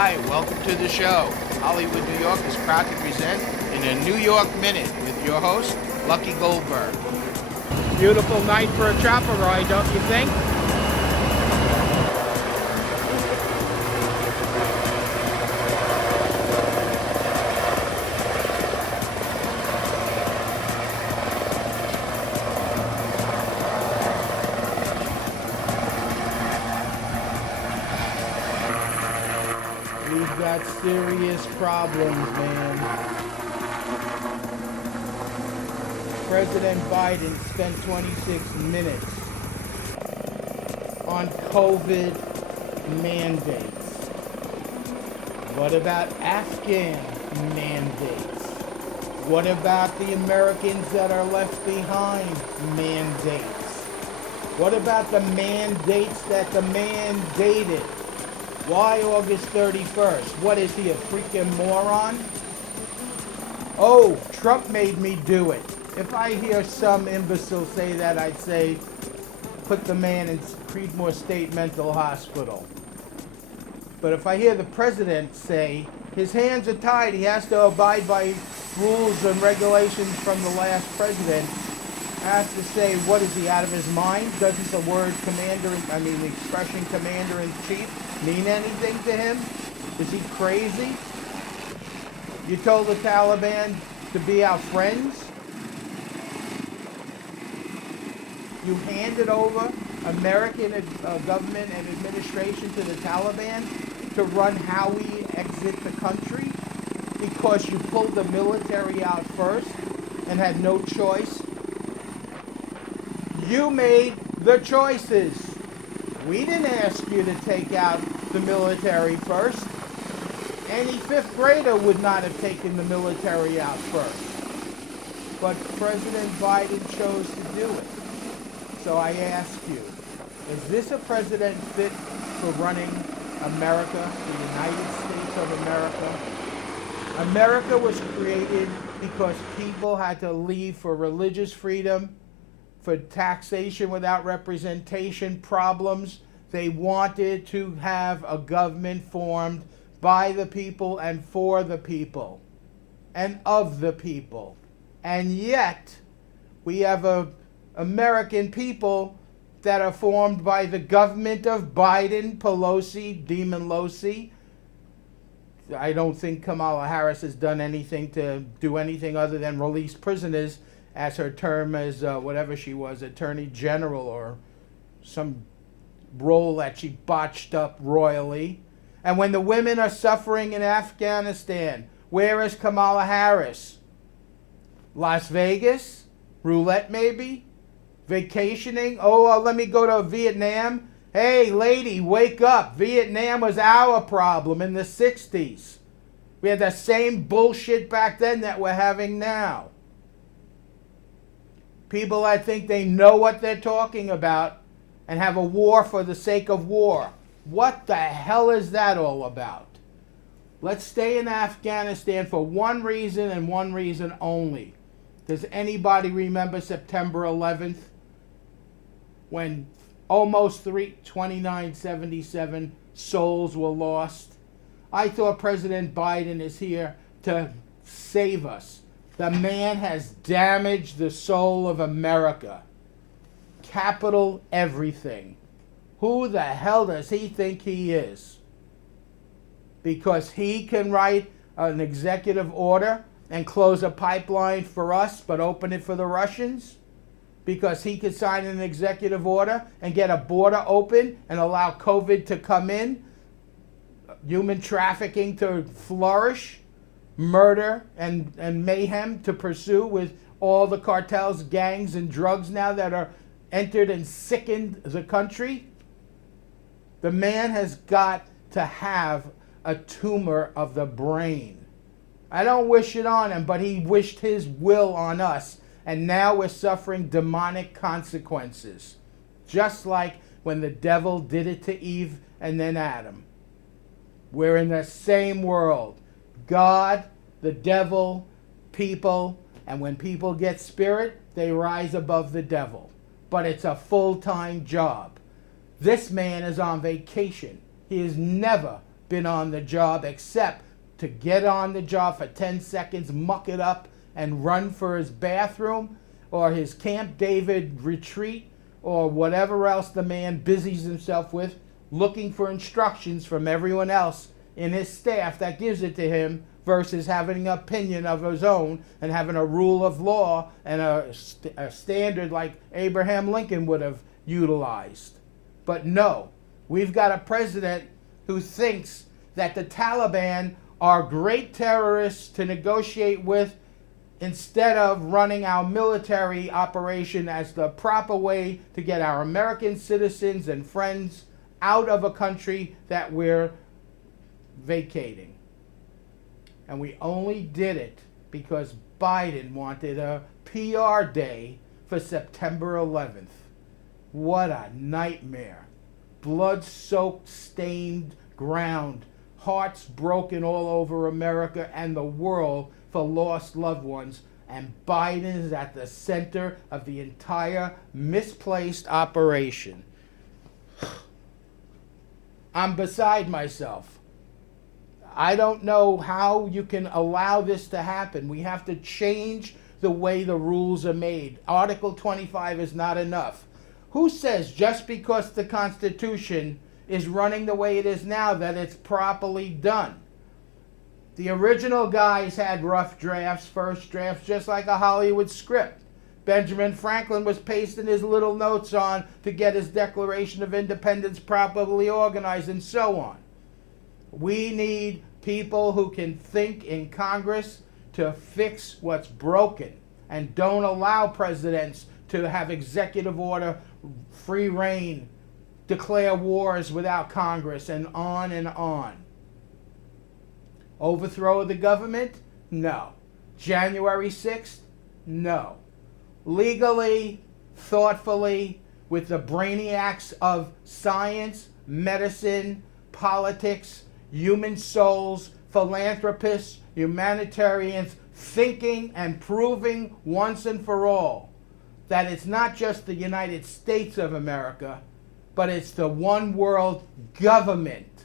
Hi, welcome to the show. Hollywood, New York is proud to present in a New York Minute with your host, Lucky Goldberg. Beautiful night for a chopper ride, don't you think? We've got serious problems, man. President Biden spent 26 minutes on COVID mandates. What about Afghan mandates? What about the Americans that are left behind mandates? What about the mandates that the man dated? Why August 31st? What is he, a freaking moron? Oh, Trump made me do it. If I hear some imbecile say that, I'd say, put the man in Creedmoor State Mental Hospital. But if I hear the president say, his hands are tied, he has to abide by rules and regulations from the last president, I have to say, what is he, out of his mind? Doesn't the word the expression commander-in-chief mean anything to him? Is he crazy? You told the Taliban to be our friends? You handed over American government and administration to the Taliban to run how we exit the country because you pulled the military out first and had no choice? You made the choices. We didn't ask you to take out the military first. Any fifth grader would not have taken the military out first. But President Biden chose to do it. So I ask you, is this a president fit for running America, the United States of America? America was created because people had to leave for religious freedom, for taxation without representation problems. They wanted to have a government formed by the people and for the people and of the people. And yet, we have American people that are formed by the government of Biden, Pelosi, Demon-Losi. I don't think Kamala Harris has done anything to do anything other than release prisoners as her term as whatever she was, Attorney General or some role that she botched up royally. And when the women are suffering in Afghanistan, where is Kamala Harris? Las Vegas? Roulette maybe? Vacationing? Oh, let me go to Vietnam. Hey, lady, wake up. Vietnam was our problem in the 60s. We had the same bullshit back then that we're having now. People that think they know what they're talking about and have a war for the sake of war. What the hell is that all about? Let's stay in Afghanistan for one reason and one reason only. Does anybody remember September 11th? When almost 2977 souls were lost? I thought President Biden is here to save us. The man has damaged the soul of America. Capital everything. Who the hell does he think he is? Because he can write an executive order and close a pipeline for us but open it for the Russians? Because he could sign an executive order and get a border open and allow COVID to come in, human trafficking to flourish, murder and mayhem to pursue with all the cartels, gangs, and drugs now that are entered and sickened the country? The man has got to have a tumor of the brain. I don't wish it on him, but he wished his will on us. And now we're suffering demonic consequences. Just like when the devil did it to Eve and then Adam. We're in the same world. God, the devil, people, and when people get spirit, they rise above the devil. But it's a full-time job. This man is on vacation. He is never been on the job except to get on the job for 10 seconds, muck it up, and run for his bathroom or his Camp David retreat or whatever else the man busies himself with, looking for instructions from everyone else in his staff that gives it to him, versus having an opinion of his own and having a rule of law and a standard like Abraham Lincoln would have utilized. But no, we've got a president who thinks that the Taliban are great terrorists to negotiate with, instead of running our military operation as the proper way to get our American citizens and friends out of a country that we're vacating. And we only did it because Biden wanted a PR day for September 11th. What a nightmare. Blood-soaked, stained ground. Hearts broken all over America and the world for lost loved ones. And Biden is at the center of the entire misplaced operation. I'm beside myself. I don't know how you can allow this to happen. We have to change the way the rules are made. Article 25 is not enough. Who says just because the Constitution is running the way it is now that it's properly done? The original guys had rough drafts, first drafts, just like a Hollywood script. Benjamin Franklin was pasting his little notes on to get his Declaration of Independence properly organized and so on. We need people who can think in Congress to fix what's broken, and don't allow presidents to have executive order, free reign, declare wars without Congress, and on and on. Overthrow of the government? No. January 6th? No. Legally, thoughtfully, with the brainiacs of science, medicine, politics, human souls, philanthropists, humanitarians, thinking and proving once and for all that it's not just the United States of America, but it's the one world government.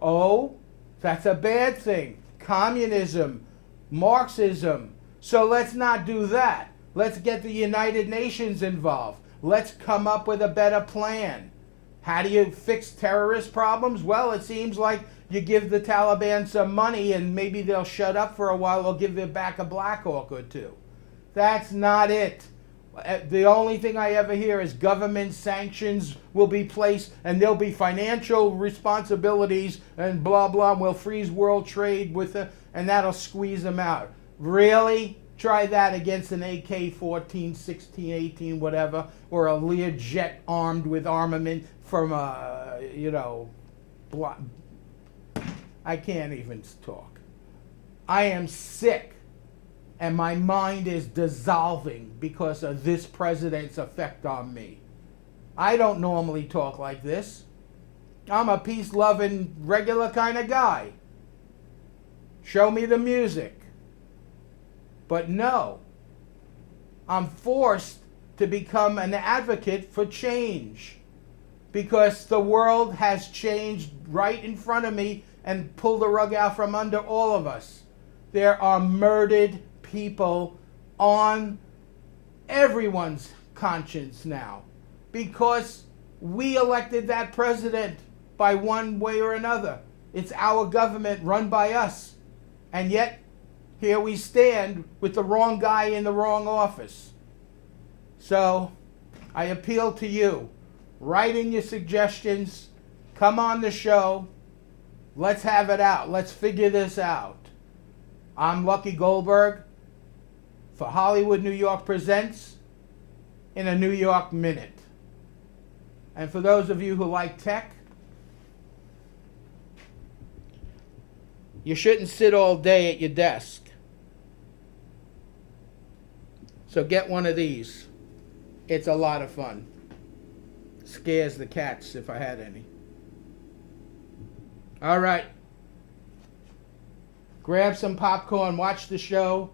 Oh, that's a bad thing. Communism, Marxism. So let's not do that. Let's get the United Nations involved. Let's come up with a better plan. How do you fix terrorist problems? Well, it seems like you give the Taliban some money and maybe they'll shut up for a while or give them back a Black Hawk or two. That's not it. The only thing I ever hear is government sanctions will be placed and there'll be financial responsibilities and blah, blah, and we'll freeze world trade with it and that'll squeeze them out. Really? Try that against an AK-14, 16, 18, whatever, or a Learjet armed with armament from I can't even talk. I am sick, and my mind is dissolving because of this president's effect on me. I don't normally talk like this. I'm a peace-loving, regular kind of guy. Show me the music. But no, I'm forced to become an advocate for change because the world has changed right in front of me and pulled the rug out from under all of us. There are murdered people on everyone's conscience now because we elected that president by one way or another. It's our government run by us. And yet, here we stand with the wrong guy in the wrong office. So, I appeal to you. Write in your suggestions. Come on the show. Let's have it out. Let's figure this out. I'm Lucky Goldberg for Hollywood, New York Presents in a New York Minute. And for those of you who like tech, you shouldn't sit all day at your desk. So get one of these. It's a lot of fun. Scares the cats if I had any. All right. Grab some popcorn, watch the show.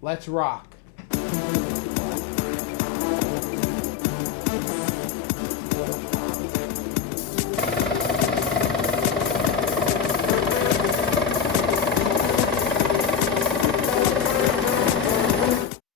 Let's rock.